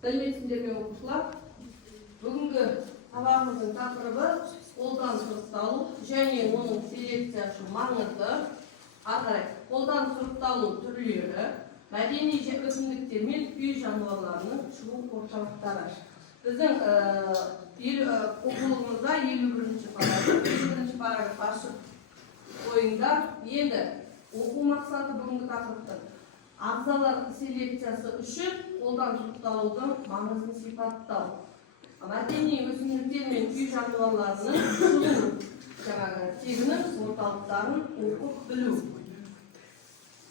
Сәлеметсіздер ме оқушылар? Бүгінгі сабағымыздың тақырыбы қолдан сұрыпталу және оның селекциясы маңызы. Ары қолдан сұрыпталу түрлері, мәдени өсімдіктер мен үй жануарларының шығу орталықтары. Біздің оқулығымызда 51-ші параграф ашып қойыңдар. Енді оқу мақсаты бүгінгі тақырыптың ағзалар селекциясы үшін қолдан сұрыпталудың маңызын сипаттау. Мәдени өсімдіктер мен үй жануарларының шығу тегінің орталықтарын оқып білу.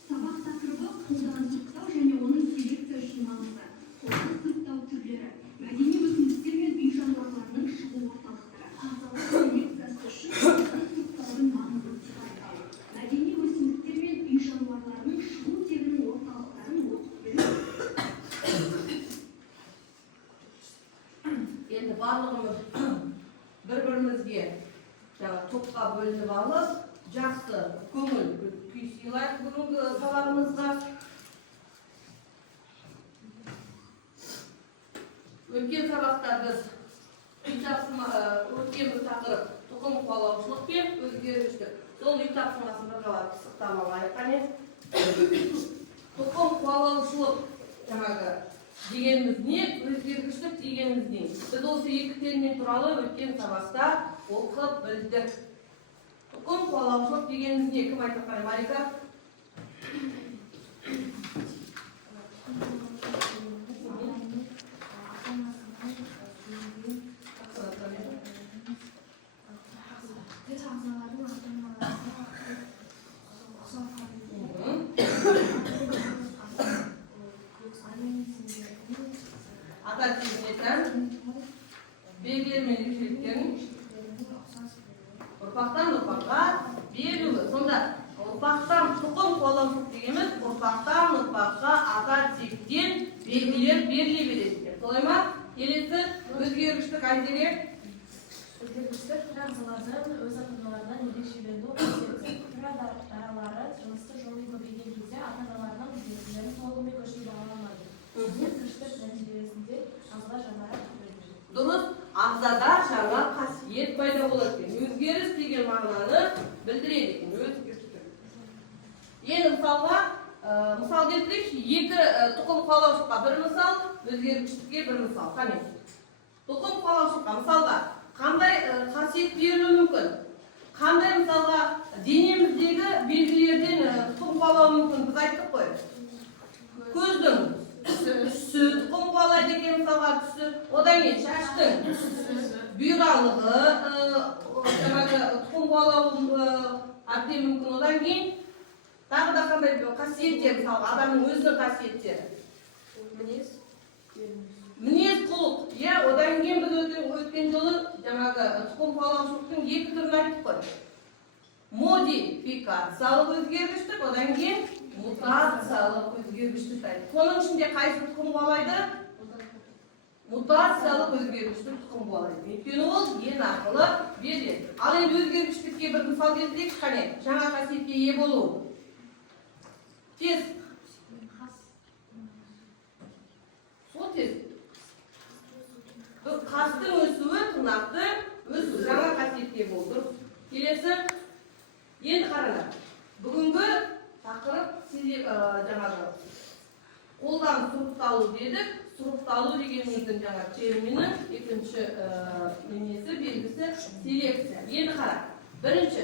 Сабақ тақырыбы қолдан сұрыптау және оның селекция үшін маңызы. Қолдан сұрыптау түрлері, мәдени өсімдіктер мен үй жануарларының шығу орталықтары. Ағзалар селекциясы үшін қолдан сұрыптаудың маңызын сипаттау. Мәдени өсімдіктер мен үй жануарларының шығу тегінің орталықтарын оқып білу. Енді барлығымыз бір-бірімізге топқа бөлініп алып, жақсы көңіл күй сыйлайық бүгінгі сабағымызға. Өткен сабақта біз өткен тақырып тұқым қуалаушылық пен өзгергіштік. Сол үй тапсырмасын бірқалап пысықтап алайық. Қане? Тұқым қуалаушылық дегеніміз не, өзгергіштік дегеніміз не? Біз осы екі термин туралы өткен сабақта оқып білдік. Тұқым қуалаушылық дегеніміз не? Кім айтып қане, Марика? Ата тегінетін белгілер мен ерекшеліктерін ұрпақтан ұрпаққа беруі. Сонда ұрпақтан тұқым қуалаушылық дегеніміз ұрпақтан ұрпаққа ата тектен белгілер беріле береді. Солай ма? Келесі өзгергіштік айдере. Өзгергіштік түр ағзалардың өз ата-аналарынан ерекшеленуі қасиеті. Түр аралары жыныстық жолмен көбейген кезде ата-аналарының белгілерін толығымен көшіру бағаланады. Өзгергіштік нәтижесінде ағзада жаңа түрлер. Дұрыс, ағзада жаңа қасиет пайда болады екен. Өзгеріс деген мағынаны білдіреді екен. Өзгергіштік. Енді мысалға, мысал келтірейікші, екі тұқым қуалаушылыққа бір мысал, өзгергіштікке бір мысал. Қане? Тұқым қуалаушылыққа мысалға қандай қасиет беруі мүмкін? Қандай мысалға денеміздегі белгілерден тұқым қуалауы мүмкін? Біз айттық қой. Көздің түсі тұқым қуалайды екен мысалға түсі. Одан кейін шаштың бұйралығы тұқым қуалауы әбден мүмкін. Одан кейін тағы да қандай қасиеттер, мысалға адамның өзінің қасиеттері. Мінез құлық. Одан кейін біз өткен жолы тұқым қуалаушылықтың екі түрін айттық қой. Модификациялық өзгергіштік, одан кейін мутациялық өзгергіштік айттық. Соның ішінде қайсы тұқым қуалайды? Мутациялық өзгергіштік тұқым қуалайды. Өйткені ол ген арқылы беріледі. Ал енді өзгергіштікке бір мысал келтірейік, қане? Жаңа қасиетке ие болу. Тез. Сол тез. Қастың өсуі, тырнақтың өсуі. Жаңа қасиетке болды. Келесі. Енді қараңдар. Бүгінгі тақырып қолдан сұрыпталу дедік. Сұрыпталу дегеніміздің термині, екінші белгісі селекция. Енді қара. Бірінші,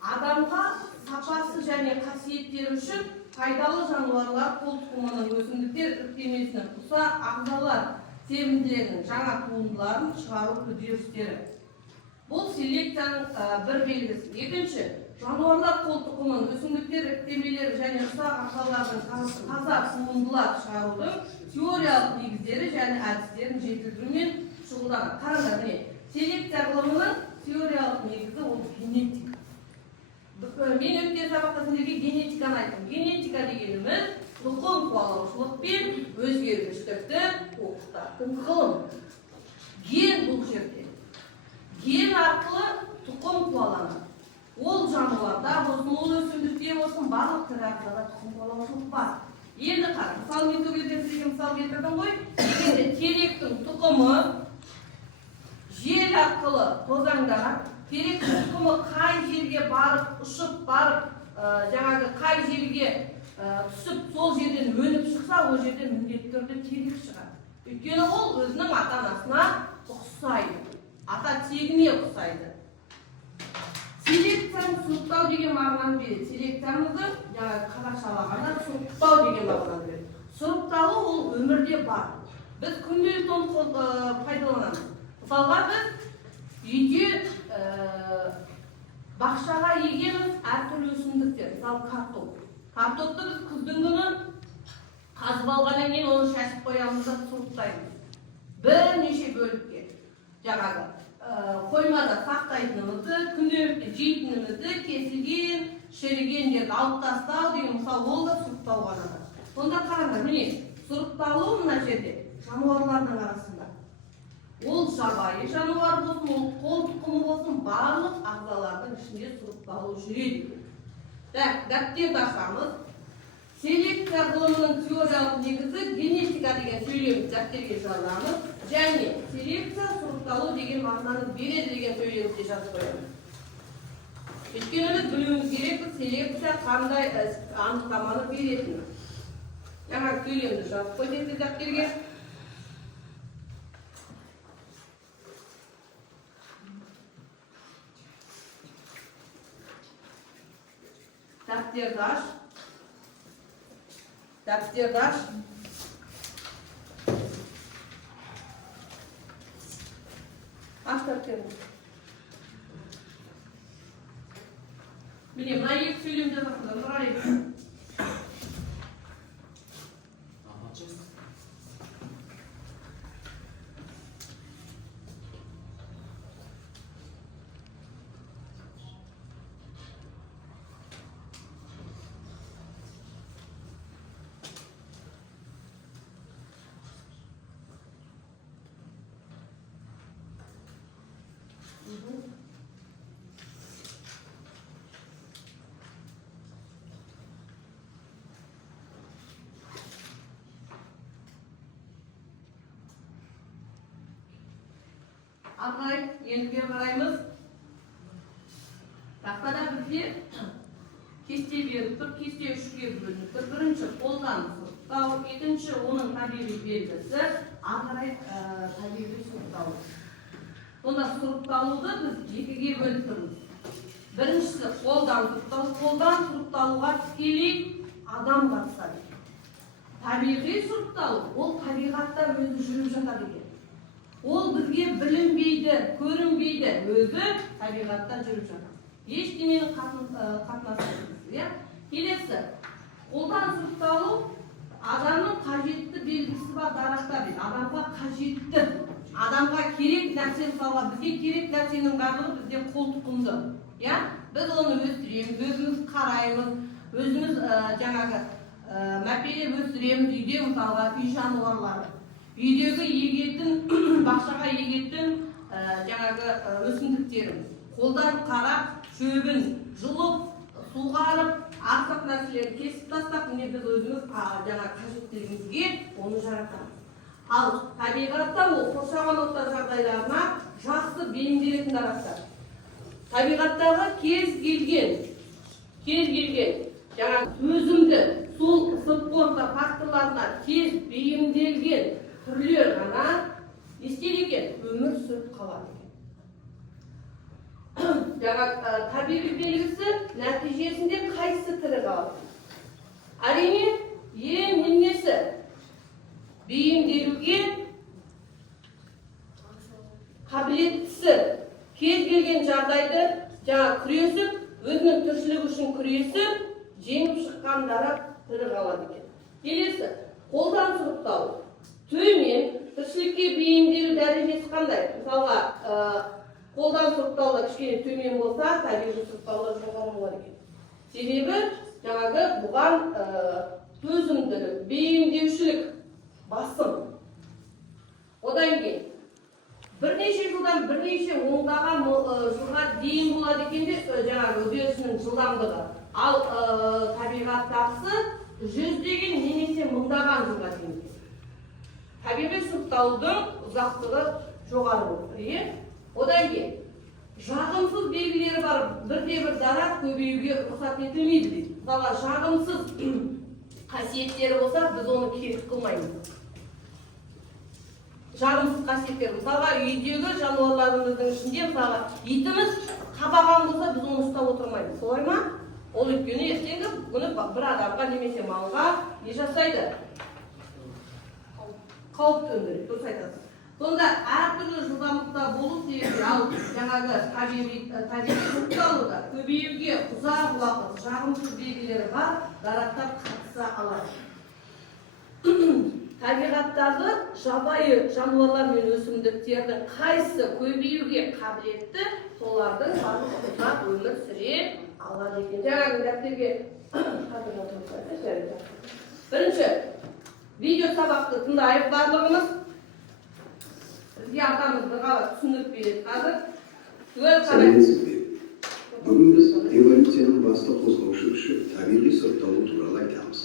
адамға сапасы және қасиеттері үшін пайдалы жануарлар қол тұқымының өсімдіктер іріктемесінің ұсақ ағзалар семізділерінің жаңа туындыларын шығару үдерістері. Бұл селекцияның бір белгісі. Екінші, жануарлар қол тұқымын өсімдіктер іріктемелері және ұсақ ағзалардың таза туындылар шығарудың теориялық негіздері және әдістерін жетілдірумен шұғылданады. Қараңдар, міне, селекция ғылымының теориялық негізі ол генетика. Мен өткен сабақта сіздерге генетиканы айттым. Генетика дегеніміз тұқым қуалаушылық пен өзгергіштікті оқытатын ғылым. Ген бұл жерде. Ген арқылы тұқым қуаланады. Ол жануарда, ол өсімдікте болсын, барлық тірі ағзада тұқым қуалаушылық бар. Енді қара, мысал мен төгелден сізге мысал келтірдім ғой. кезде теректің тұқымы жел арқылы тозаңданады. Теректің тұқымы қай жерге барып, ұшып барып, жаңағы қай жерге түсіп, сол жерден өніп шықса, ол жерден міндетті түрде терек шығады. Өйткені ол өзінің ата-анасына ұқсайды, ата тегіне ұқсайды. Селекцияны сұрыптау деген мағынаны береді. Селекциямызды жаңағы қазақшалағанда сұрыптау деген мағынаны береді. Сұрыпталу ол өмірде бар. Біз күнделікті оны пайдаланамыз. Мысалға біз үйде бақшаға егеміз әртүрлі өсімдіктер. Мысалы картоп. Картопты біз күздің күні қазып алғаннан кейін оны шашып қоямыз да сұрыптаймыз. Бірнеше бөлікке. Жаңағы қоймада сақтайтынымызды, күнделікті жейтінімізді кесілген, шіріген жерді алып тастау деген мысалы ол да сұрыптауға жатады. Сонда қараңдар, міне, сұрыпталу мына жерде жануарлардың арасында. Ол жабайы жануар болсын, ол қол тұқымы болсын, барлық ағзалардың ішінде сұрыпталу жүреді. Дәптерді ашамыз. Селекция ғылымының теориялық негізі генетика деген сөйлемді дәптерге жазамыз. Және селекция сұрыпталу деген мағынаны береді деген сөйлемді жазып қоямыз. Өйткені біз білуіміз керек, селекция қандай анықтаманы беретіні. Жаңа сөйлемді жазып қойдыңыз дәптерге. Дәптерді аш. Дәптерді аш. Аш дәптерді. Міне, мына екі сөйлем жазасыздар, нұрайып. Ағай, енді қараймыз. Тақтада бізде кесте беріп тұр, кесте үшке бөлініп тұр. Бірінші қолдан сұрыптау, екінші оның табиғи белгісі, ағай табиғи сұрыптау. Сонда сұрыпталуды біз екіге бөліп тұрмыз. Біріншісі қолдан сұрыптау, қолдан сұрыпталуға тікелей адам қатысады. Табиғи сұрыпталу, ол табиғатта өзі жүріп жатады екен. Ол бізге білінбейді, көрінбейді, өзі табиғатта жүріп жатыр. Ештеңенің қатынасы. Келесі, қолдан сұрыпталу адамның қажетті белгісі бар дарақтар дейді. Адамға қажетті, адамға керек нәрсе, мысалға бізге керек нәрсенің барлығы бізде қол тұқымды. Біз оны өсіреміз, өзіміз қараймыз, өзіміз жаңағы мәпелеп өсіреміз, үйде мысалға үй жануарлары. Үйдегі егетін, бақшаға егетін жаңағы өсімдіктеріміз. Қолдан қарап, шөбін жұлып, суғарып, артық нәрселерді кесіп тастап, міне біз өзіміз жаңағы қажеттілігімізге оны жаратамыз. Ал табиғатта ол қоршаған орта жағдайларына жақсы бейімделетін дарақтар. Табиғаттағы кез келген жаңағы төзімді, сол сыртқы орта факторларына тез бейімделген түрлер ғана не істейді екен? Өмір сүріп қалады. Жаңа табиғи белгісі нәтижесінде қайсы тірі қалады? Әрине, ең немесі бейімделуге қабілеттісі кез келген жағдайды жаңа күресіп, өзінің тіршілігі үшін күресіп, жеңіп шыққан дарақ тірі қалады екен. Келесі, қолдан сұрыптау. Төмен, тіршілікке бейімделу дәрежесі қандай? Мысалға, қолдан сұрыптауда кішкене төмен болса, табиғи сұрыптауда жоғары болады екен. Себебі, жаңағы бұған төзімділік, бейімдеушілік басым. Одан кейін, бірнеше жылдан бірнеше ондаған жылға дейін болады екен де жаңағы үдерісінің жылдамдығы. Ал табиғаттағысы жүздеген немесе мыңдаған жылға дейін. табиғи сұрыпталудың ұзақтығы жоғары болып тұр, иә? Одан кейін жағымсыз белгілері бар бірде-бір дара көбеюге рұқсат етілмейді дейді. Мысалға, жағымсыз қасиеттері болса, біз оны керек қылмаймыз. Жағымсыз қасиеттер, мысалға, үйдегі жануарларымыздың ішінде, мысалға, итіміз қабаған болса, біз оны ұстап отырмаймыз. Солай ма? Ол өйткені ертеңгі күні бір адамға немесе малға не жасайды? Қауіп төндіреді, дұрыс айтасыз. Сонда әртүрлі жылдамдықта болу себебі ал жаңағы табиғи сұрыпталуда көбеюге ұзақ уақыт жағымсыз белгілері бар дарақтар қатыса алады. Табиғаттағы жабайы жануарлар мен өсімдіктердің қайсысы көбеюге қабілетті, солардың барлық ұзақ өмір сүре алады екен. Жаңағы дәптерге бірінші видео сабақты тыңдайық барлығымыз. Бізге атамыз бірғала түсіндіріп береді қазір. Сәлеметсіз бе? Бүгін біз эволюцияның басты қозғаушы күші табиғи сұрыпталу туралы айтамыз.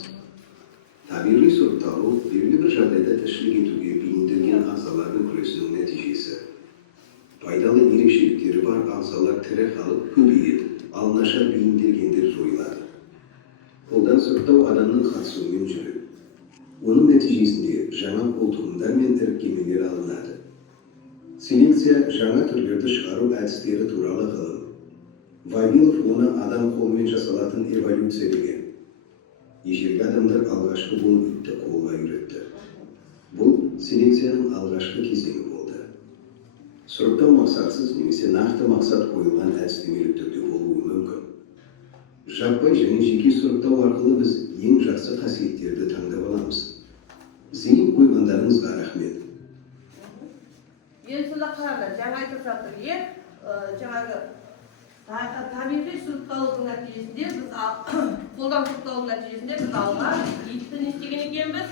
Табиғи сұрыпталу белгілі бір жағдайда тіршілік етуге бейімделген ағзалардың күресінің нәтижесі. Пайдалы ерекшеліктері бар ағзалар тірі қалып көбейеді, ал нашар бейімделгендер жойылады. Қолдан сұрыптау адамның қатысуымен жүреді. Оның нәтижесінде жаңа қолтуымдар мен іріктемелер алынады. Селекция жаңа түрлерді шығару әдістері туралы ғылым. Вавилов оны адам қолымен жасалатын эволюция деген. Ежелгі адамдар алғашқы буын итті қолға үйретті. Бұл селекцияның алғашқы кезеңі болды. Сұрыптау мақсатсыз немесе нақты мақсат қойылған әдістемелік түрде болуы мүмкін. Жаппай және жеке сұрыптау арқылы біз ең жақсы қасиеттерді таңдап аламыз. Зейін қойғандарыңызға рахмет. Енді сонда қараңдар, жаңа айтып жатыр, жаңағы табиғи сұрыпталудың нәтижесінде біз қолдан сұрыпталудың нәтижесінде біз алға итті не істеген екенбіз?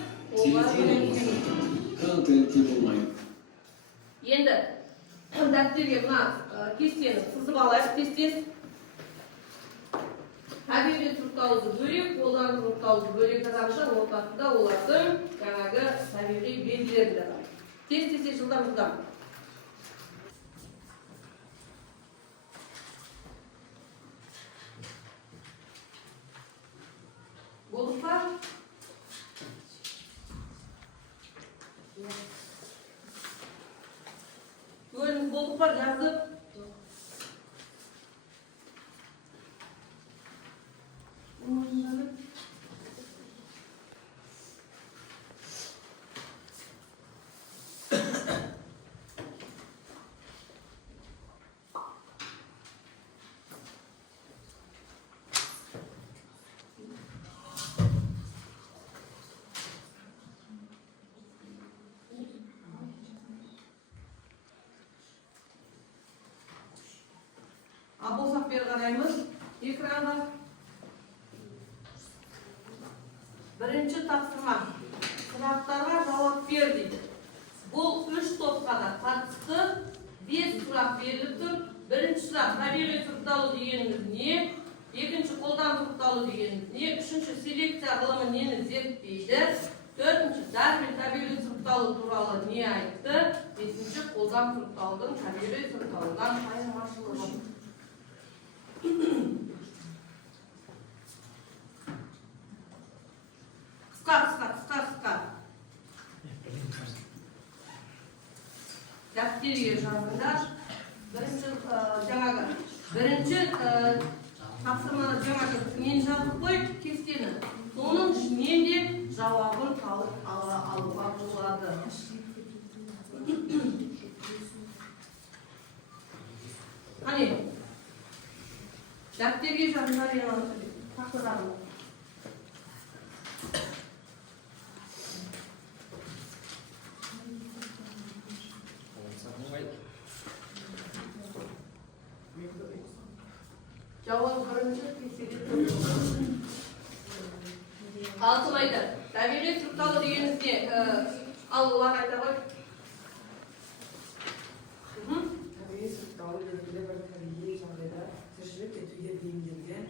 Енді дәптерге мына кестені сызып алайық, кестес. Табиғи сұрыпталуды бөлек, қолдан сұрыпталуды бөлек жазамызша, ортасында олардың жаңағы табиғи белгілері де бар. Тез-тез жылдам. Болдық па? Бөліміз болдық па? Жазып. Болсақ бері қараймыз. Экранға. Бірінші тапсырма. Сұрақтарға жауап бер дейді. Бұл 3 топқа да қатысты 5 сұрақ беріліп тұр. Бірінші сұрақ табиғи сұрыпталу дегеніміз не? Екінші қолдан сұрыпталу дегеніміз не? Үшінші селекция ғылымы нені зерттейді? Төртінші Дарвин табиғи сұрыпталу туралы не айтты? Бесінші қолдан сұрыпталудың табиғи сұрыпталудан айырмашылығы. Қысқа. Дәптерге жазыңдар. Бірінші тапсырманы жаңағы мен жазып қойып кестені. Соның ішінен де жауабын тауып алуға болады. Қане? Дәптерге жазыңдар тақырағын. Жауап бірінші кестеде. Алтын айтты. Табиғи сұрыпталу дегенімізде алулар айта ғой. Табиғи сұрыпталу белгілі бір табиғи жағдайда тіршілік етуге бейімделген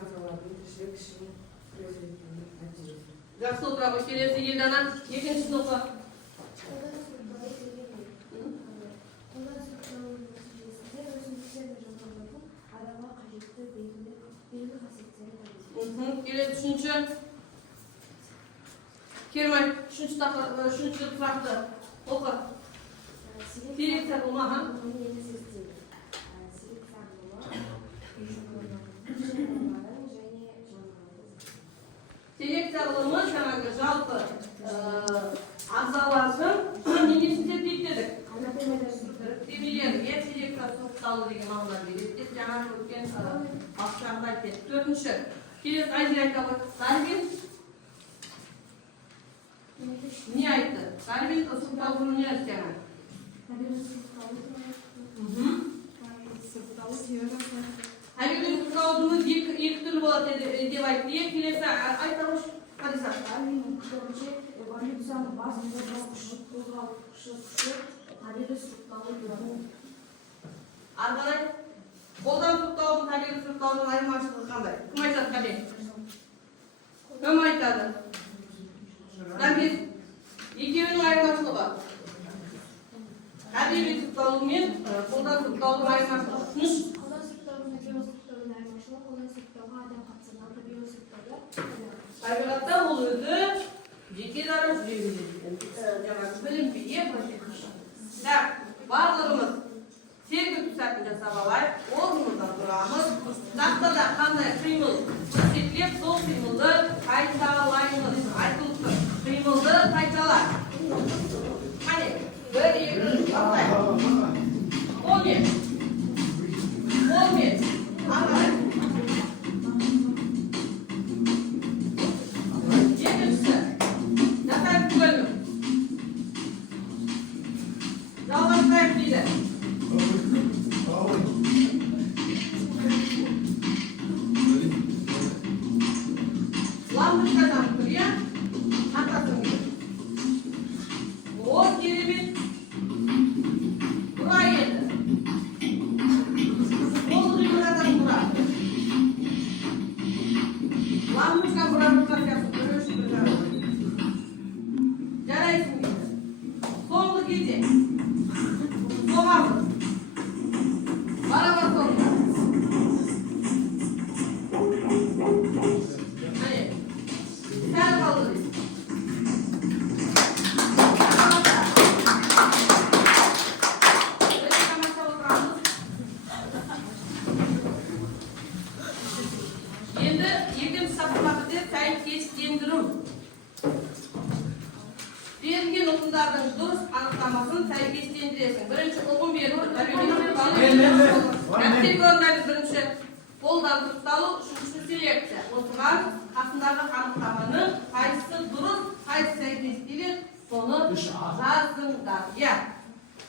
ағзалардың тіршілік үшін күрес етуінің нәтижесі. Жақсы отыра ғой. Келесі Елдана, екінші сыныпқа. Қолдан сұрыпталу нәтижесінде өсімдіктер мен жануарлардың адамға қажетті белгілі қасиеттері табылды. Келесі үшінші. Кермай, үшінші сұрақты оқы. Селекция болмаған. Селекция ғылымы жаңағы жалпы ағзалардың несін зерттейді дедік? Іріктемелер, селекция сұрыпталу деген мағына береді деп жаңа өткен ақшағында айтты. Төртінші. Келесі Айзер айтты ғой. Дарвин не айтты? Дарвин сұрыпталу не айтты жаңа? Табиғи сұрыпталудың екі түрлі болады деп айтты. Келесі айта қойшы. Қариса. Эволюцияның басында қозғалушы күші табиғи сұрыпталу туралы. Арғалай, қолдан сұрыпталудың табиғи сұрыпталудың айырмашылығы қандай? Кім айтады қабен? Кім айтады? Дамир, екеуінің айырмашылығы. Табиғи сұрыпталу мен қолдан сұрыпталудың айырмашылығы. Түсініш? Қолдан сұрыпталудың табиғи сұрыпталудың айырмашылығы, қолдан сұрыптауға адам қатысады, табиғи сұрыптауда. Табиғатта ол өзі жеке дара жүре береді. Жаңағы білінбеге профессор. Так, барлығымыз серпін сәтін жасап алайық. Орнымыздан тұрамыз. Тақтада қандай қимыл көрсетіліп, сол қимылды қайталаймыз. Айтылып тұр. Қимылды қайтала. Қане, бір, екі, алтай. Қолмен. Қолмен. Ағай. Екіншісі. Жасайып бөлім. Жалғастырайық дейді. Лампочкадан күрия, атасын келді. О, керемет. Бұра еді. Ол ғимараттан бұра. Лампочка бұра сияқты бір үшін бір жарайды. Жарайсың дейді. Соңғы кезде. Соғамыз. Бараба соңғы. Әне, сәл қалды дейді. Біз тамаша отырамыз. Енді екінші сапаға бізде сәйкестендіру. Берілген ұғымдардың дұрыс анықтамасын сәйкестендіресің. Бірінші ұғым беру, категориялардың бірінші қолдан сұрыпталу, үшінші селекция. Осыған қасындағы анықтаманы қайсысы дұрыс, қайсысы сәйкес келеді, соны жазыңдар. Иә.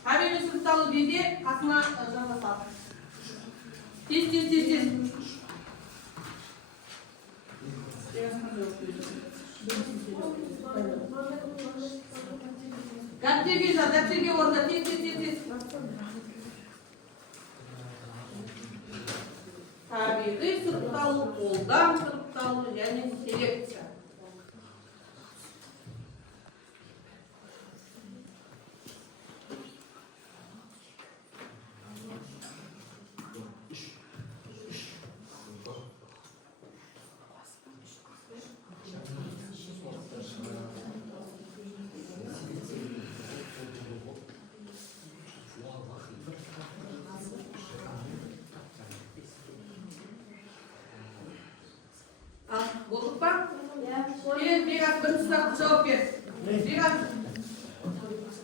Табиғи сұрыпталу кезде қасына жазасақ. Тез. Дәптерге жаз, дәптерге орында, тез. Табиғи сұрыпталу, қолдан сұрыпталу және селекция. Болдық па? Келесі Бегат бірінші сұрақты жауап бер. Бегат.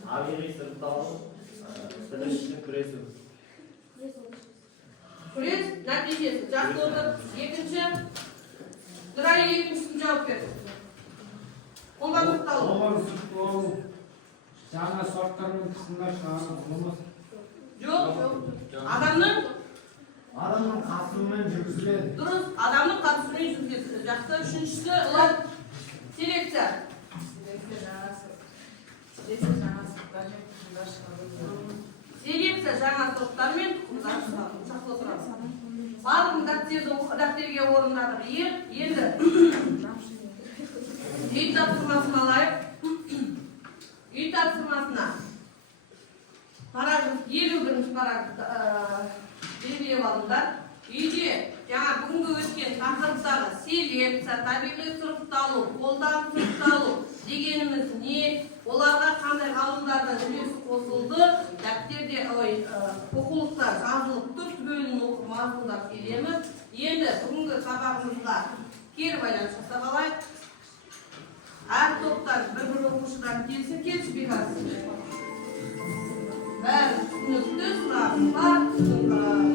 Табиғи сұрыпталу, бірлестіктің күресу. Күрес нәтижесі. Жақсы отыр. Екінші. Дұрай екіншісін жауап бер. Қолдан сұрыпталу. Қолдан сұрыпталу. Жаңа сорттар мен тұқымдар шығару жұмыс. Жоқ. Адамның қатысуымен жүргізіледі. дұрыс, адамның қатысуымен жүргізіледі. Жақсы. Үшіншісі селекция. Селекция жаңа сорттар мен тұқымдар шығару. Жақсы отырады. Барлығын дәптерге орындадық. Енді Үй тапсырмасын алайық. Үй тапсырмасына параграф 51 параграф белгілеп алыңдар. Үйде жаңа бүгінгі өткен тақырыптағы селекция, табиғи сұрыпталу, қолдан сұрыпталу дегеніміз не? Оларға қандай ғалымдардың үлесі қосылды? Дәптерде оқулықта жазылып тұр, бөлім оқып мазмұндап келеміз. Енді бүгінгі сабағымызға кері байланыс жасап алайық. Әр топтар бір оқушыдан келсін, келіспей қалсын. Бәрі түсінікті, сұрағым бар.